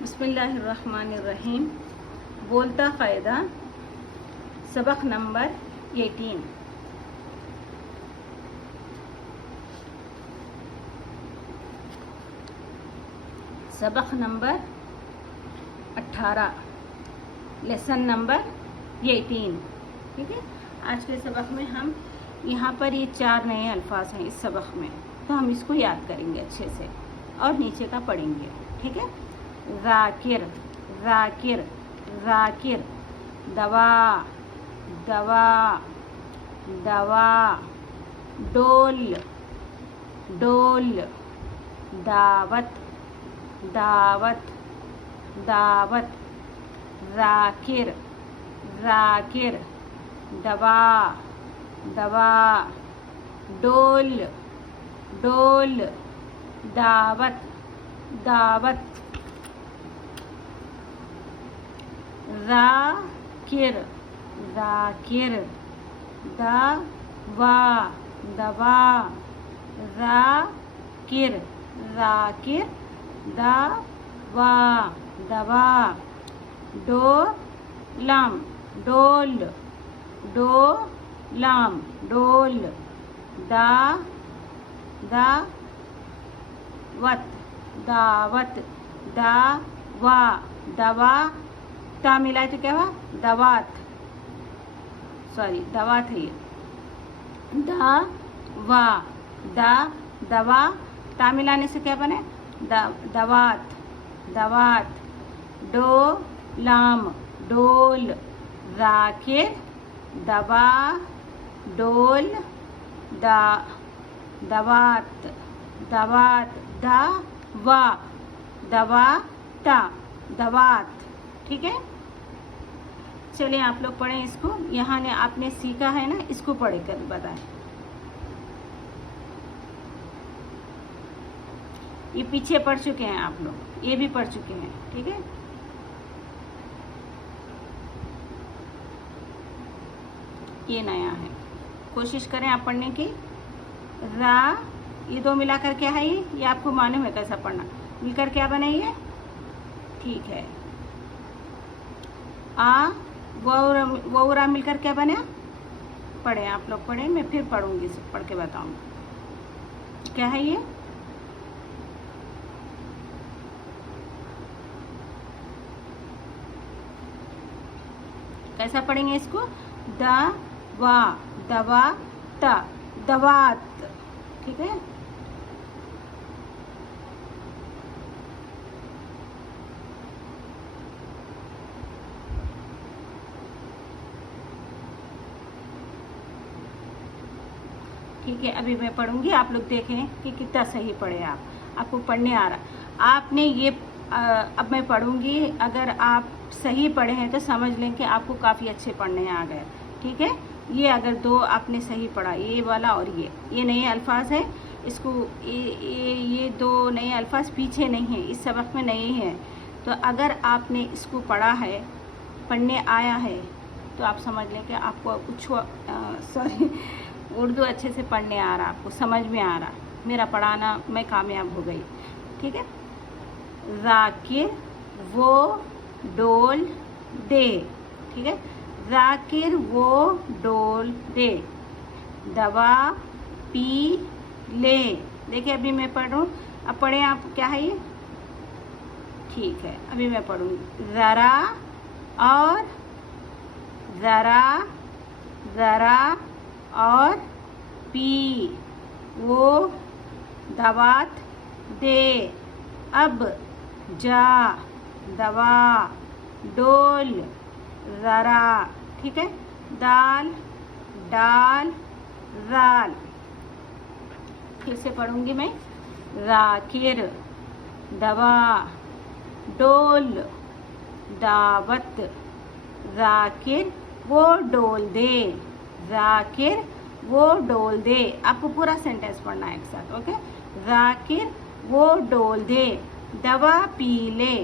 बिस्मिल्लाहिर्रहमानिर्रहीम। बोलता फ़ायदा, सबक नंबर 18। सबक नंबर 18, लेसन नंबर 18। ठीक है, आज के सबक में हम यहाँ पर ये 4 नए अल्फाज हैं इस सबक में, तो हम इसको याद करेंगे अच्छे से और नीचे का पढ़ेंगे। ठीक है, ज़ाकिर ज़ाकिर ज़ाकिर, दवा दवा दवा, डोल डोल, दावत दावत दावत, ज़ाकिर ज़ाकिर, दवा दवा, डोल डोल, दावत दावत, ज़ाकिर ज़ाकिर, दवा दवा, ज़ाकिर ज़ाकिर, दवा दवा, डोलम डोल डोलम डोल, दावत दावत, दावा दवा, ता मिलाए तो क्या हुआ? दवात, सॉरी दवात है ये, दवा दवा, ता मिलाने से क्या बने? दवात दवात, डोलम डोल, ज़ाकिर दवा, डोल दवात दवात, दवा दवाता दवात। ठीक है, चलिए आप लोग पढ़ें इसको। यहाँ ने आपने सीखा है ना, इसको पढ़ कर बताएं। ये पीछे पढ़ चुके हैं आप लोग, ये भी पढ़ चुके हैं। ठीक है, ये नया है, कोशिश करें आप पढ़ने की। रा, ये दो मिलाकर क्या है? ये आपको मालूम है कैसा पढ़ना, मिलकर क्या बने ये? ठीक है, आ वो रा मिलकर क्या बने? पढ़े आप लोग, पढ़े, मैं फिर पढ़ूंगी, पढ़ के बताऊंगी क्या है ये। कैसा पढ़ेंगे इसको? दवा दवा ता, दवात। ठीक है, ठीक है, अभी मैं पढ़ूंगी, आप लोग देखें कि कितना सही पढ़े आप, आपको पढ़ने आ रहा। आपने ये अब मैं पढ़ूंगी, अगर आप सही पढ़े हैं तो समझ लें कि आपको काफ़ी अच्छे पढ़ने आ गए। ठीक है, ये अगर दो आपने सही पढ़ा, ये वाला और ये नए अल्फाज है, इसको ये दो नए अल्फाज पीछे नहीं हैं, इस सबक में नए हैं। तो अगर आपने इसको पढ़ा है, पढ़ने आया है, तो आप समझ लें कि आपको कुछ सॉरी उर्दू अच्छे से पढ़ने आ रहा, आपको समझ में आ रहा, मेरा पढ़ाना मैं कामयाब हो गई। ठीक है, ज़ाकिर वो डोल दे। ठीक है, ज़ाकिर वो डोल दे, दवा पी ले। देखिए अभी मैं पढ़ूँ, अब पढ़ें आप, क्या है ये? ठीक है, अभी मैं पढ़ूँगी। ज़रा और ज़रा ज़रा और पी, वो दवात दे, अब जा दवा, डोल ज़रा। ठीक है, दाल डाल ज़ाल। फिर से पढ़ूंगी मैं। ज़ाकिर दवा, डोल दावत, ज़ाकिर वो डोल दे, ज़ाकिर वो डोल दे। आपको पूरा सेंटेंस पढ़ना है एक साथ, ओके। ज़ाकिर वो डोल दे, दवा पी ले,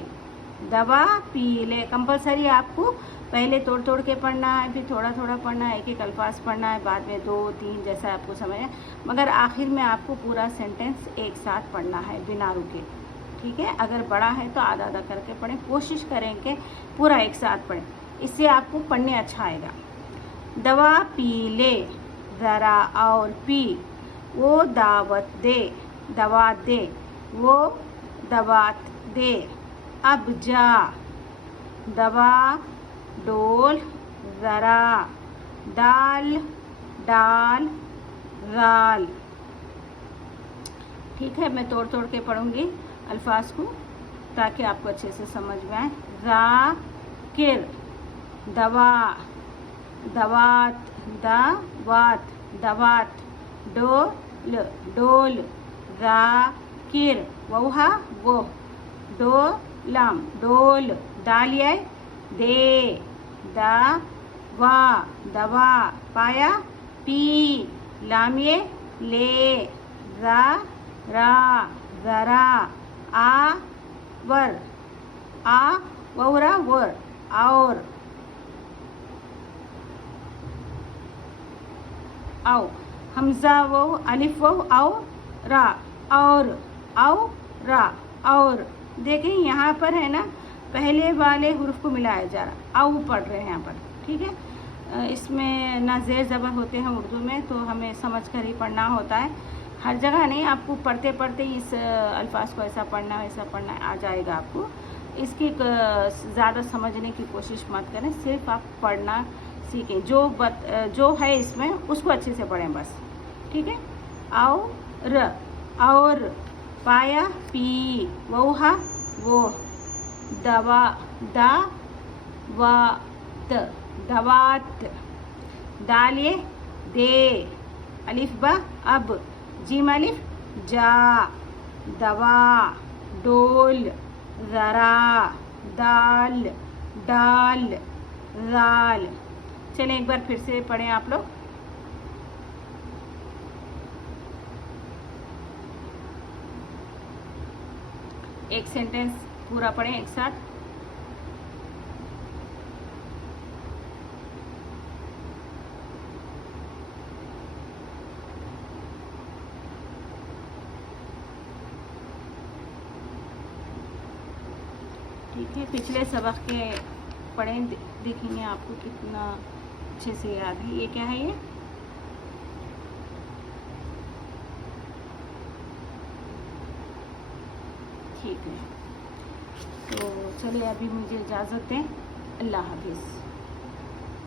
दवा पी ले। कंपलसरी आपको पहले तोड़ तोड़ के पढ़ना है, फिर थोड़ा थोड़ा पढ़ना है, एक एक अल्फाज पढ़ना है, बाद में 2 3 जैसा आपको समझ है, मगर आखिर में आपको पूरा सेंटेंस एक साथ पढ़ना है बिना रुके। ठीक है। अगर बड़ा है तो आधा आधा करके पढ़ें, कोशिश करें कि पूरा एक साथ पढ़ें, इससे आपको पढ़ने अच्छा आएगा। दवा पी ले, ज़रा और पी, वो दावत दे, दवा दे, वो दवात दे, अब जा, दवा डोल, ज़रा दाल डाल राल। ठीक है, मैं तोड़ तोड़ के पढ़ूंगी अल्फाज को ताकि आपको अच्छे से समझ में आए। ज़ाकिर, दवा, दवात, दवात, दवात, डोल, डोल, ज़ाकिर, वहा वो, डोलाम, डोल, दालिया दे, दवा, दवा, पाया पी, लामिए ले, रा, ज़रा, वर, वरा वर, और, औ, हमजा वो, अलिफ वो, औ रा, और, औ रा, और। देखें यहाँ पर है ना, पहले वाले हुर्फ को मिलाया जा रहा, औ पढ़ रहे हैं यहाँ पर, ठीक है। इसमें ना ज़ेर ज़बर होते हैं उर्दू में, तो हमें समझ कर ही पढ़ना होता है। हर जगह नहीं, आपको पढ़ते पढ़ते इस अल्फाज को ऐसा पढ़ना वैसा पढ़ना आ जाएगा आपको। इसकी ज़्यादा समझने की कोशिश मत करें, सिर्फ आप पढ़ना सीखें, जो है इसमें उसको अच्छे से पढ़ें बस, ठीक है। और, पाया पी, वहा वो, दवा दावात, दवात, दालिए दे, अलिफ बा अब, जीम अलिफ जा, दवा डोल, ज़रा दाल डाल राल। चलें एक बार फिर से पढ़ें आप लोग। एक सेंटेंस पूरा पढ़ें एक साथ। ठीक है, पिछले सबक के पढ़ें, देखेंगे आपको कितना अच्छे से याद है। ये क्या है, ये ठीक है। तो चलिए अभी मुझे इजाज़त दें, अल्लाह हाफिज़।